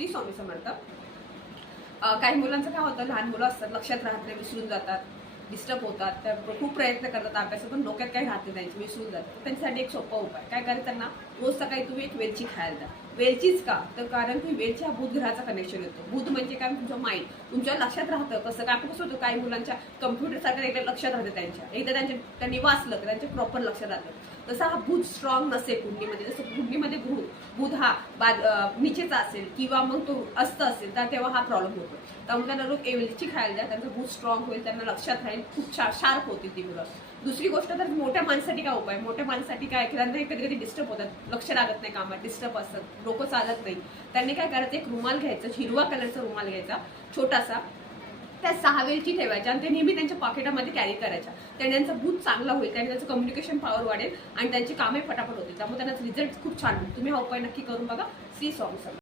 श्री स्वामी समर्थ. काही मुलांचं काय होतं, लहान मुलं असतात, लक्षात राहत नाही, विसरून जातात, डिस्टर्ब होतात, त्या खूप प्रयत्न करतात अभ्यासात पण डोक्यात काही राहते त्यांची, विसरून जातात. त्यांच्यासाठी एक सोपा उपाय काय करायचं, त्यांना रोज सकाळी तुम्ही एक वेलची खायला द्या. वेलचीच का तर कारण की वेलची हा बुध ग्रहाचा कनेक्शन येतो. बुध म्हणजे काय, तुमचं माइंड तुमच्या लक्षात राहतं. कसं काय कसं होतं, काही मुलांच्या कम्प्युटर सारखं एकदा लक्षात राहतं, एकदा त्यांनी वाचलं तर त्यांच्या प्रॉपर लक्षात राहतं. तसं हा बुध स्ट्रॉंग नसेल कुंडलीमध्ये, जसं कुंडलीमध्ये बुध हा निचेचा असेल किंवा मग तो अस्त असेल तर तेव्हा हा प्रॉब्लेम होतो. त्यामुळे त्यांना रोज वेलची खायला द्या, त्यांचं बुध स्ट्रॉंग होईल, त्यांना लक्षात राहील, खूप शार्प होतील ती मुलं. दुसरी गोष्ट तर मोठ्या माणसासाठी काय उपाय, मोठ्या माणसासाठी काय त्यांना कधी कधी डिस्टर्ब होतात, लक्ष लागत नाही कामात, डिस्टर्ब असतात, डोकं चालत नाही. त्यांनी काय करायचं, एक रुमाल घ्यायचा, हिरवा कलरचा रुमाल घ्यायचा छोटासा, त्या 6 वेलची ठेवायच्या आणि ते नेहमी त्यांच्या पॉकेटामध्ये कॅरी करायच्या. त्याने त्यांचा बुध चांगला होईल, त्याने त्यांचं कम्युनिकेशन पॉवर वाढेल आणि त्यांची कामे फटाफट होतील. त्यामुळे त्यांना रिझल्ट खूप छान होईल. तुम्ही हा उपाय नक्की करून बघा. श्री स्वामी समर्थ.